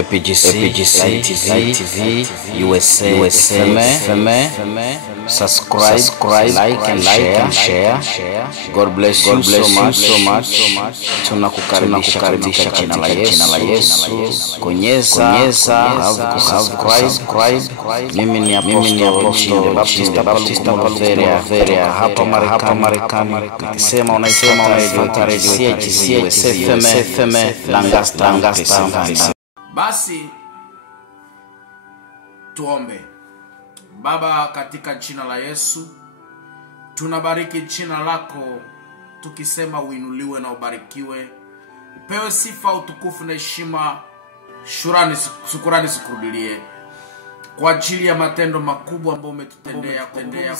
APGC TV, USA, FM, subscribe, like and share. God bless you so much. Tunakukaribisha katika jina la Yesu. Konyeza, subscribe. Mimi ni Apostle Baptista hapa Marekani. Nikisema unaisema radio FM Lancaster. Basi tuombe. Baba, katika jina la Yesu tunabariki jina lako tukisema uinuliwe na ubarikiwe, upewe sifa, utukufu na heshima. Shukrani zikurudilie kwa ajili ya matendo makubwa ambayo umetutendea kwa bure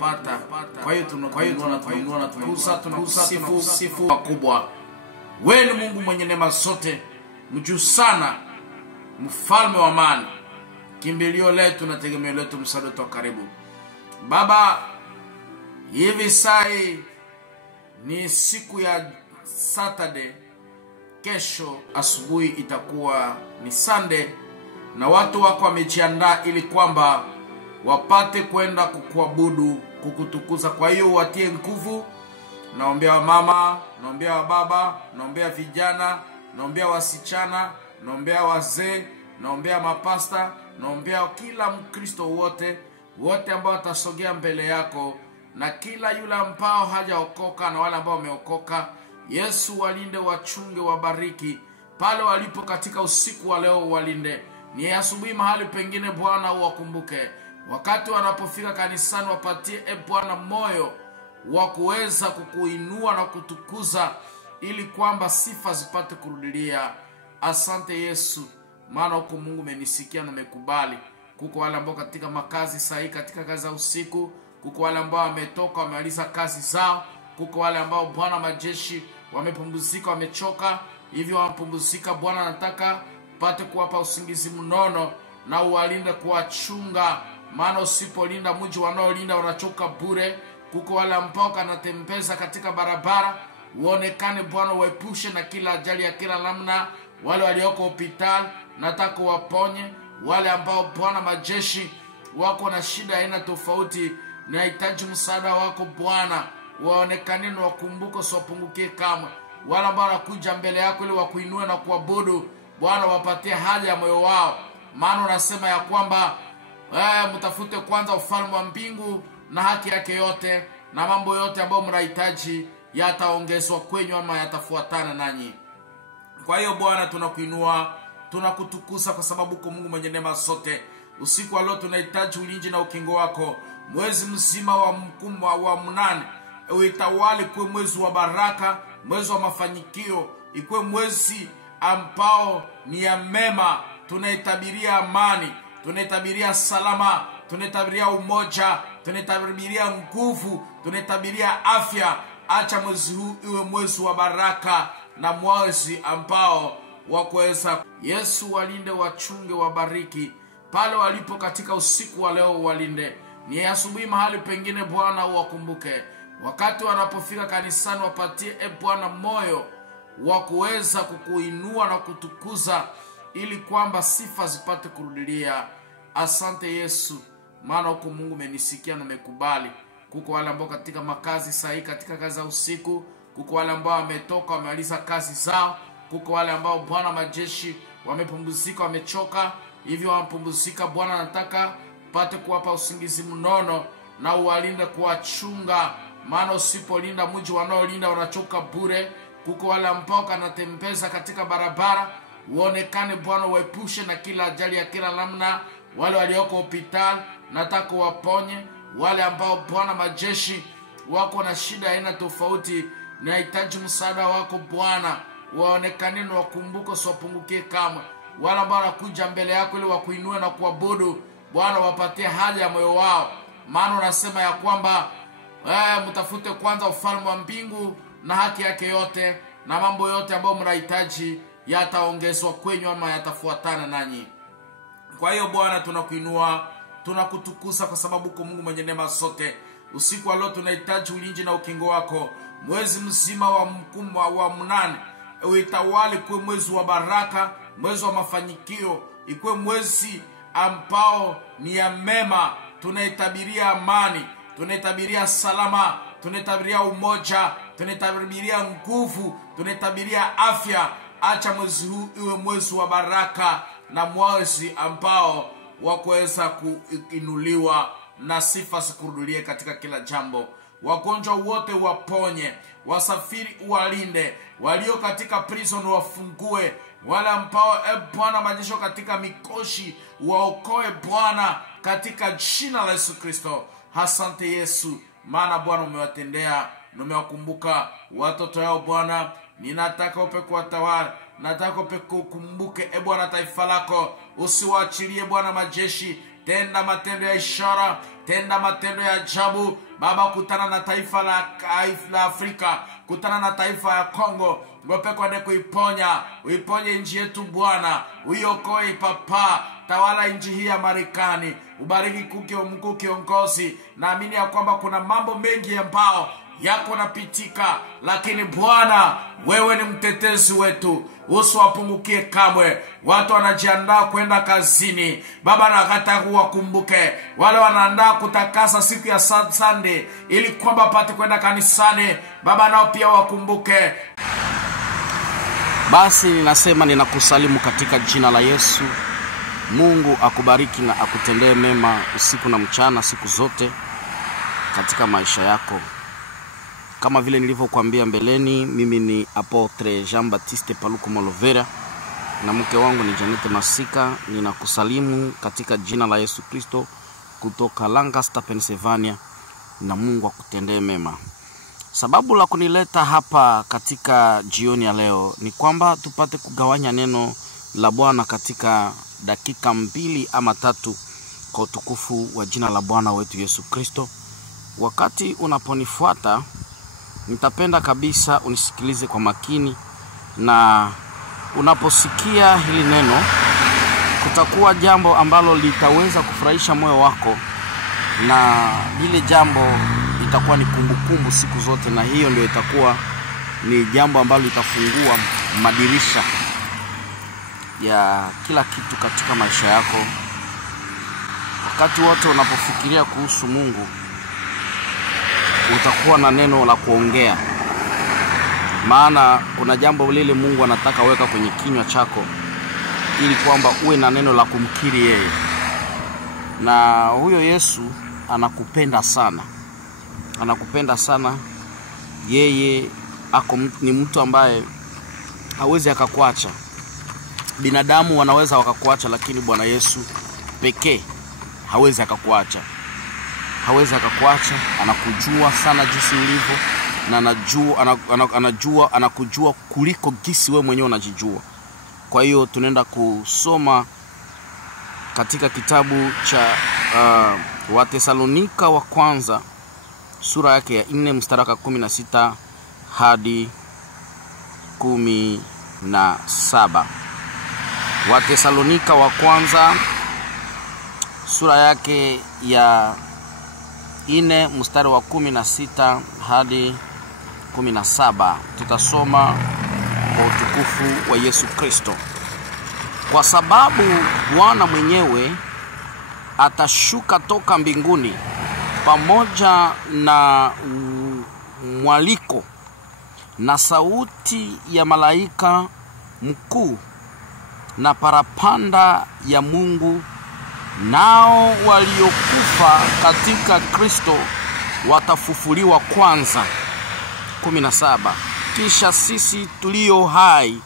pata. Kwa hiyo tunakuinua na tunakusifu makubwa. Wewe ni Mungu mwenye neema zote, mjuu sana, mfalme wa amani, kimbilio letu na tegemeo letu, msaada wetu karibu. Baba, hivi sai ni siku ya Saturday, kesho asubuhi itakuwa ni Sunday, na watu wako wamejiandaa ili kwamba wapate kwenda kukuabudu, kukutukuza. Kwa hiyo watie nguvu. Naombea wa mama, naombea wa baba, naombea vijana, naombea wasichana, naombea wazee, naombea mapasta, naombea kila Mkristo wote ambao watasogea mbele yako, na kila yule ambao hajaokoka na wale ambao wameokoka. Yesu, walinde, wachunge, wabariki pale walipo katika usiku wa leo, walinde. Ni asubuhi mahali pengine, Bwana uwakumbuke. Wakati wanapofika kanisani, wapatie Bwana moyo wa kuweza kukuinua na kutukuza, ili kwamba sifa zipate kurudilia. Asante Yesu, maana uko Mungu umenisikia na umekubali. Kuko wale ambao katika makazi sahihi, katika kazi za usiku, kuko wale ambao wametoka wamaliza kazi zao, kuko wale ambao Bwana majeshi wamepumzika, wamechoka, hivyo wamepumzika. Bwana, nataka pate kuwapa usingizi mnono na uwalinde, kuwachunga, maana usipolinda mji wanaolinda wanachoka bure. Kuko wale ambao kanatembeza katika barabara, uonekane Bwana, uepushe na kila ajali ya kila namna. Wale walioko hospitali nataka waponye. Wale ambao Bwana majeshi wako na shida aina tofauti, nahitaji msaada wako Bwana, waonekane na wakumbuke, usiwapungukie kamwe. Wale ambao wanakuja mbele yako ili wakuinue na kuabudu, Bwana wapatie haja ya moyo wao, maana unasema ya kwamba mtafute kwanza ufalme wa mbingu na haki yake yote, na mambo yote ambayo mnahitaji yataongezwa kwenyu ama yatafuatana nanyi. Kwa hiyo Bwana, tunakuinua, tunakutukuza kwa sababu uko Mungu mwenye neema zote. Usiku wa leo tunahitaji ulinzi na ukingo wako. Mwezi mzima wa mkuma wa mnane uitawali kuwe mwezi wa baraka, mwezi wa mafanikio, ikuwe mwezi ambao ni ya mema. Tunaitabiria amani, tunaitabiria salama, tunaitabiria umoja, tunaitabiria nguvu, tunaitabiria afya. Acha mwezi huu iwe mwezi wa baraka na mwezi ambao wakuweza. Yesu, walinde, wachunge, wabariki pale walipo katika usiku wa leo, walinde. Ni asubuhi mahali pengine, Bwana uwakumbuke. Wakati wanapofika kanisani, wapatie Bwana moyo wa kuweza kukuinua na kutukuza, ili kwamba sifa zipate kurudilia. Asante Yesu, maana uko Mungu umenisikia na umekubali. Kuko wale ambao katika makazi sahihi, katika kazi za usiku, kuko wale ambao wametoka wamaliza kazi zao, kuko wale ambao Bwana majeshi wamepumzika, wamechoka, hivyo wamepumzika. Bwana, nataka pate kuwapa usingizi mnono na uwalinde, kuwachunga, maana usipolinda mji wanaolinda wanachoka bure. Kuko wale ambao kanatembeza katika barabara, uonekane Bwana, uepushe na kila ajali ya kila namna. Wale walioko hospitali nataka waponye. Wale ambao Bwana majeshi wako na shida aina tofauti, nahitaji msaada wako Bwana, waonekane na wakumbuke, usiwapungukie kamwe. Wale ambao wanakuja mbele yako ili wakuinue na kuabudu, Bwana wapatie haja ya moyo wao, maana unasema ya kwamba mtafute kwanza ufalme wa mbingu na haki yake yote, na mambo yote ambayo mnahitaji yataongezwa kwenyu ama yatafuatana nanyi. Kwa hiyo Bwana, tunakuinua, tunakutukuza kwa sababu uko Mungu mwenye neema zote. Usiku wa leo tunahitaji ulinzi na ukingo wako. Mwezi mzima wa mnane uitawale kwa mwezi wa baraka, mwezi wa mafanikio, ikuwe mwezi ambao ni ya mema. Tunaitabiria amani, tunaitabiria salama, tunaitabiria umoja, tunaitabiria nguvu, tunaitabiria afya. Acha mwezi huu iwe mwezi wa baraka na mwezi ambao wakuweza kuinuliwa na sifa zikurudulie katika kila jambo. Wagonjwa wote waponye, wasafiri uwalinde, walio katika prison wafungue, wale ambao Bwana majesho katika mikoshi waokoe Bwana, katika jina la Yesu Kristo. Asante Yesu, maana Bwana umewatendea, umewakumbuka watoto yao Bwana. Ninataka upe kuwatawala, nataka upe kukumbuke Bwana taifa lako, usiwaachilie Bwana majeshi. Tenda matendo ya ishara, tenda matendo ya ajabu Baba. Kutana na taifa la Afrika, kutana na taifa ya Kongo, ngope kwende kuiponya, uiponye nchi yetu Bwana, uiokoe papa. Tawala nchi hii ya Marekani, ubariki mkuu kiongozi. Naamini ya kwamba kuna mambo mengi ambao yako napitika, lakini Bwana wewe ni mtetezi wetu, usiwapungukie kamwe. Watu wanajiandaa kwenda kazini Baba, na hata kuwakumbuke wale wanaandaa kutakasa siku ya Sunday ili kwamba pate kwenda kanisani Baba, nao pia wakumbuke. Basi ninasema ninakusalimu katika jina la Yesu. Mungu akubariki na akutendee mema usiku na mchana, siku zote katika maisha yako. Kama vile nilivyokuambia mbeleni, mimi ni Apotre Jean-Baptiste Paluku Molovera na mke wangu ni Janete Masika. Ninakusalimu katika jina la Yesu Kristo kutoka Lancaster, Pennsylvania, na Mungu akutendee mema. Sababu la kunileta hapa katika jioni ya leo ni kwamba tupate kugawanya neno la Bwana katika dakika 2 ama 3 kwa utukufu wa jina la Bwana wetu Yesu Kristo. Wakati unaponifuata, nitapenda kabisa unisikilize kwa makini, na unaposikia hili neno kutakuwa jambo ambalo litaweza kufurahisha moyo wako, na lile jambo itakuwa ni kumbukumbu siku zote, na hiyo ndio itakuwa ni jambo ambalo litafungua madirisha ya kila kitu katika maisha yako. Wakati wote unapofikiria kuhusu Mungu, utakuwa na neno la kuongea, maana kuna jambo lile Mungu anataka weka kwenye kinywa chako ili kwamba uwe na neno la kumkiri yeye. Na huyo Yesu anakupenda sana, anakupenda sana. Yeye ni mtu ambaye hawezi akakuacha. Binadamu wanaweza wakakuacha, lakini Bwana Yesu pekee hawezi akakuacha. Hawezi akakuacha. Anakujua sana jinsi ulivyo, na anakujua kuliko jinsi wewe mwenyewe unajijua. Kwa hiyo tunaenda kusoma katika kitabu cha Wathesalonika wa kwanza sura yake ya 4 mstari wa 16 hadi 17. Wathesalonika wa kwanza sura yake ya 4 mstari wa 16 hadi 17. Tutasoma kwa utukufu wa Yesu Kristo. Kwa sababu Bwana mwenyewe atashuka toka mbinguni pamoja na mwaliko na sauti ya malaika mkuu na parapanda ya Mungu, nao waliokufa katika Kristo watafufuliwa kwanza. 17. Kisha sisi tulio hai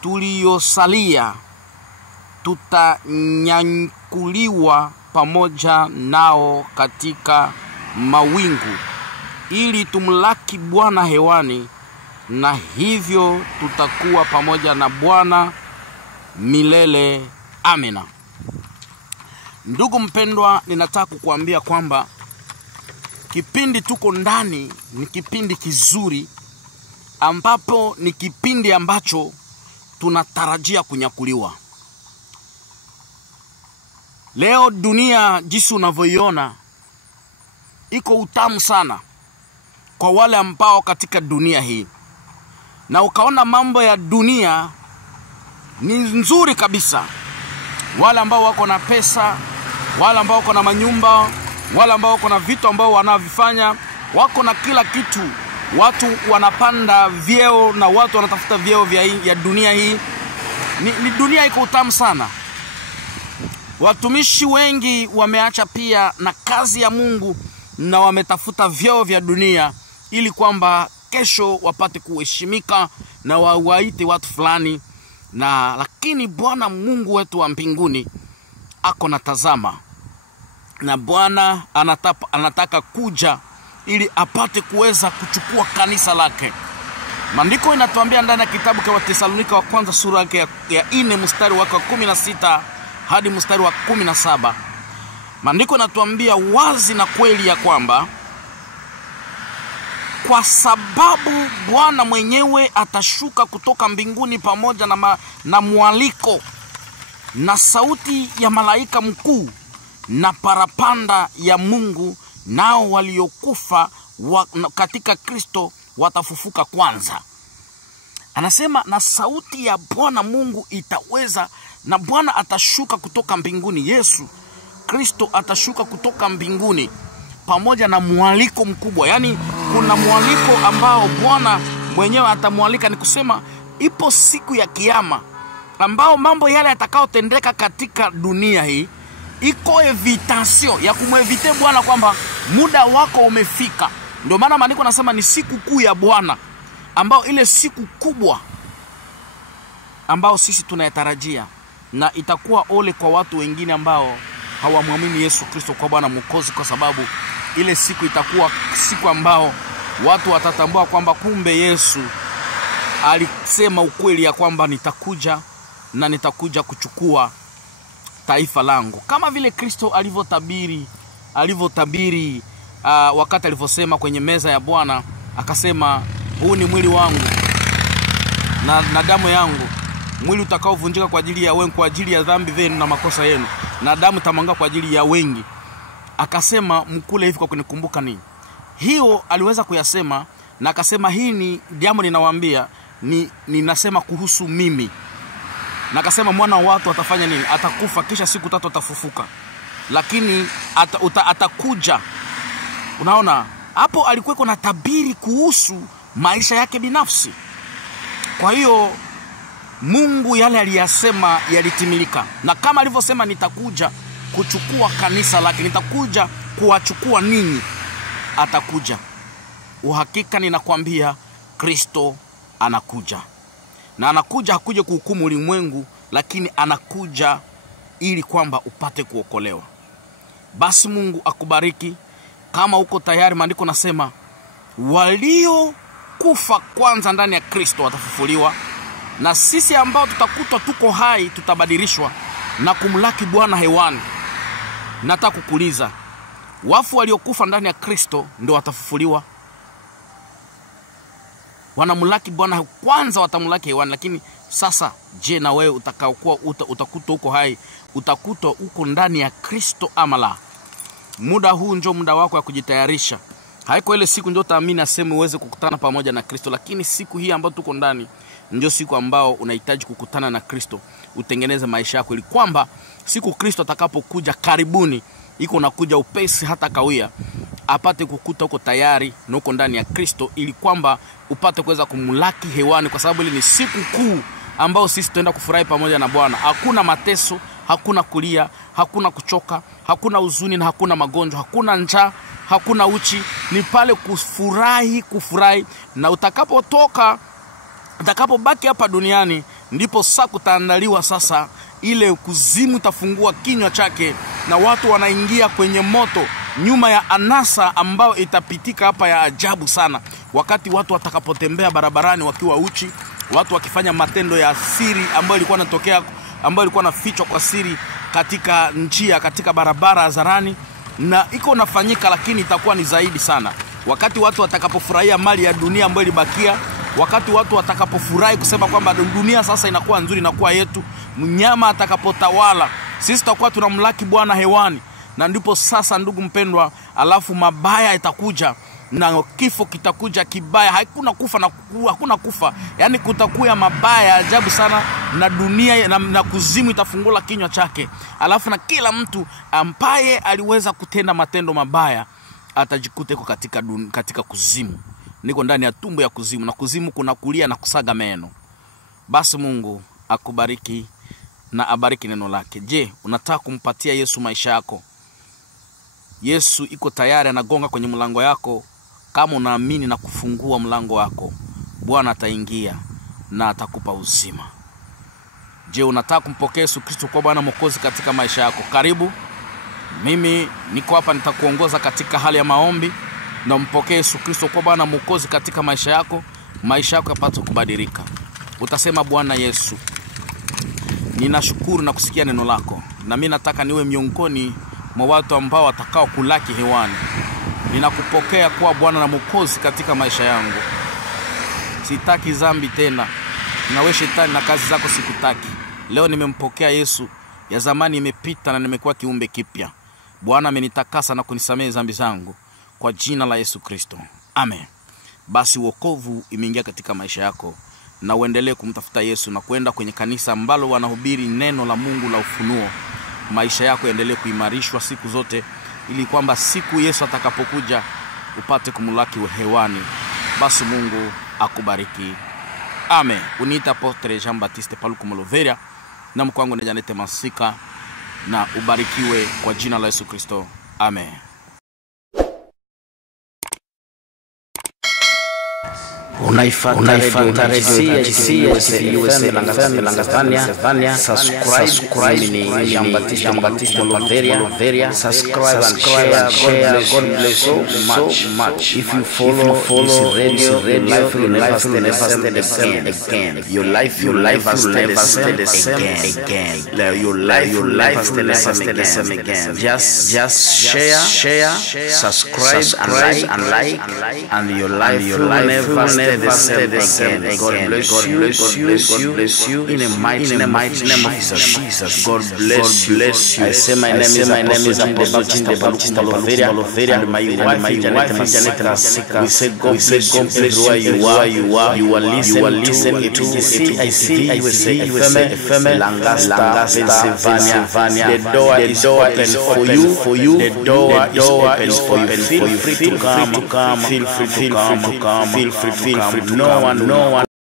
tuliosalia tutanyakuliwa pamoja nao katika mawingu ili tumlaki Bwana hewani, na hivyo tutakuwa pamoja na Bwana milele. Amina. Ndugu mpendwa, ninataka kukuambia kwamba kipindi tuko ndani ni kipindi kizuri, ambapo ni kipindi ambacho tunatarajia kunyakuliwa. Leo dunia jinsi unavyoiona iko utamu sana kwa wale ambao katika dunia hii, na ukaona mambo ya dunia ni nzuri kabisa, wale ambao wako na pesa, wale ambao wako na manyumba, wale ambao wako na vitu ambao wanavifanya, wako na kila kitu, watu wanapanda vyeo na watu wanatafuta vyeo ya dunia hii, ni dunia iko utamu sana. Watumishi wengi wameacha pia na kazi ya Mungu na wametafuta vyeo vya dunia ili kwamba kesho wapate kuheshimika na waite watu fulani. Lakini Bwana Mungu wetu wa mbinguni ako natazama, na Bwana anataka kuja ili apate kuweza kuchukua kanisa lake. Maandiko inatuambia ndani ya kitabu cha Wathesalonika wa kwanza sura yake ya 4 mstari wa 16 hadi mstari wa 17. Maandiko inatuambia wazi na kweli ya kwamba kwa sababu Bwana mwenyewe atashuka kutoka mbinguni pamoja na mwaliko na sauti ya malaika mkuu na parapanda ya Mungu, nao waliokufa katika Kristo watafufuka kwanza. Anasema na sauti ya Bwana Mungu itaweza, na Bwana atashuka kutoka mbinguni. Yesu Kristo atashuka kutoka mbinguni pamoja na mwaliko mkubwa. Yani kuna mwaliko ambao Bwana mwenyewe atamwalika, ni kusema ipo siku ya kiyama ambao mambo yale yatakayotendeka katika dunia hii iko evitation ya kumwevite Bwana kwamba muda wako umefika. Ndio maana maandiko nasema ni siku kuu ya Bwana, ambao ile siku kubwa ambao sisi tunayatarajia, na itakuwa ole kwa watu wengine ambao hawamwamini Yesu Kristo kwa Bwana Mwokozi, kwa sababu ile siku itakuwa siku ambao watu watatambua kwamba kumbe Yesu alisema ukweli ya kwamba nitakuja na nitakuja kuchukua taifa langu, kama vile Kristo alivyotabiri wakati alivyosema kwenye meza ya Bwana, akasema huu ni mwili wangu na damu yangu, mwili utakaovunjika kwa ajili ya wengi, kwa ajili ya dhambi zenu na makosa yenu, na damu itamwagwa kwa ajili ya wengi. Akasema mkule hivi kwa kunikumbuka ninyi. Hiyo aliweza kuyasema, na akasema hii ni jambo ninawaambia, ninasema kuhusu mimi. Na akasema mwana wa watu atafanya nini? Atakufa, kisha siku 3 atafufuka. Lakini atakuja. Unaona, hapo alikuwa na tabiri kuhusu maisha yake binafsi. Kwa hiyo Mungu yale aliyasema yalitimilika. Na kama alivyosema nitakuja kuchukua kanisa lake, nitakuja kuwachukua ninyi, atakuja. Uhakika ninakwambia Kristo anakuja. Na anakuja hakuja kuhukumu ulimwengu, lakini anakuja ili kwamba upate kuokolewa. Basi Mungu akubariki. Kama uko tayari, maandiko nasema walio kufa kwanza ndani ya Kristo watafufuliwa, na sisi ambao tutakutwa tuko hai tutabadilishwa na kumlaki Bwana hewani. Nataka kukuuliza, wafu waliokufa ndani ya Kristo ndio watafufuliwa? Wanamlaki Bwana kwanza, watamlaki hewani. Lakini sasa je, na wewe utakaokuwa utakutwa uko hai, utakutwa uko ndani ya Kristo ama la? Muda huu ndio muda wako ya kujitayarisha. Haiko ile siku ndio utaamini aseme uweze kukutana pamoja na Kristo, lakini siku hii ambayo tuko ndani ndio siku ambao unahitaji kukutana na Kristo, utengeneze maisha yako ili kwamba siku Kristo atakapokuja karibuni, iko nakuja upesi hata kawia, apate kukuta uko tayari na uko ndani ya Kristo, ili kwamba upate kuweza kumlaki hewani, kwa sababu ile ni siku kuu ambao sisi tutaenda kufurahi pamoja na Bwana. Hakuna mateso, hakuna kulia, hakuna kuchoka, hakuna huzuni na hakuna magonjwa, hakuna njaa, hakuna uchi. Ni pale kufurahi. Na utakapobaki hapa duniani, ndipo sasa kutaandaliwa sasa ile kuzimu itafungua kinywa chake, na watu wanaingia kwenye moto nyuma ya anasa ambao itapitika hapa ya ajabu sana. Wakati watu watakapotembea barabarani wakiwa uchi, watu wakifanya matendo ya siri ambayo ilikuwa inatokea, ambayo ilikuwa nafichwa kwa siri katika njia, katika barabara hadharani, na iko nafanyika, lakini itakuwa ni zaidi sana. Wakati watu watakapofurahia mali ya dunia ambayo ilibakia, wakati watu watakapofurahi kusema kwamba dunia sasa inakuwa nzuri, inakuwa yetu, mnyama atakapotawala, sisi tutakuwa tunamlaki Bwana hewani. Na ndipo sasa, ndugu mpendwa, alafu mabaya itakuja na kifo kitakuja kibaya. Hakuna kufa. Yaani kutakuya mabaya ajabu sana, na dunia na kuzimu itafungula kinywa chake. Alafu na kila mtu ambaye aliweza kutenda matendo mabaya atajikuta yuko katika kuzimu. Niko ndani ya tumbo ya kuzimu, na kuzimu kuna kulia na kusaga meno. Basi Mungu akubariki na abariki neno lake. Je, unataka kumpatia Yesu maisha yako? Yesu iko tayari, anagonga kwenye mlango yako. Kama unaamini na kufungua mlango wako, Bwana ataingia na atakupa uzima. Je, unataka kumpokea Yesu Kristo kwa Bwana Mwokozi katika maisha yako? Karibu. Mimi niko hapa, nitakuongoza katika hali ya maombi na mpokee Yesu Kristo kwa Bwana Mwokozi katika maisha yako. Maisha yako yapate kubadilika. Utasema, Bwana Yesu, ninashukuru na kusikia neno lako, na mimi nataka niwe miongoni mwa watu ambao watakao kulaki hewani. Ninakupokea kuwa Bwana na Mwokozi katika maisha yangu. Sitaki dhambi tena. Nawe shetani na kazi zako sikutaki. Leo nimempokea Yesu. Ya zamani imepita na nimekuwa kiumbe kipya. Bwana amenitakasa na kunisamehe dhambi zangu kwa jina la Yesu Kristo. Amen. Basi wokovu imeingia katika maisha yako, na uendelee kumtafuta Yesu na kwenda kwenye kanisa ambalo wanahubiri neno la Mungu la ufunuo. Maisha yako yaendelee kuimarishwa siku zote, ili kwamba siku Yesu atakapokuja upate kumulaki hewani. Basi Mungu akubariki. Amen. Uniita Apostle Jean Baptiste Paluku Moloveria, na mkwangu ni Janete Masika, na ubarikiwe kwa jina la Yesu Kristo. Amen. Unaifuata Radio GCUSA Langafania. Subscribe ni Jean Baptiste Moloveria. Subscribe and share. God bless you so much. If you follow this radio, life will never stay the same again. Your life will never stay the same again. Your life will never stay the same again. Just share, subscribe and like, and your life will never stay the same again. God bless you in the mighty name of Jesus. God bless you. I say my name is Apostle Baptiste Moloveria, and my wife Janete Masika. We say God bless everywhere you are. You are listening to GCIC USA FM Lancaster, Pennsylvania. The door is open for you. The door is open for you. Feel free to come. Feel free to come. No one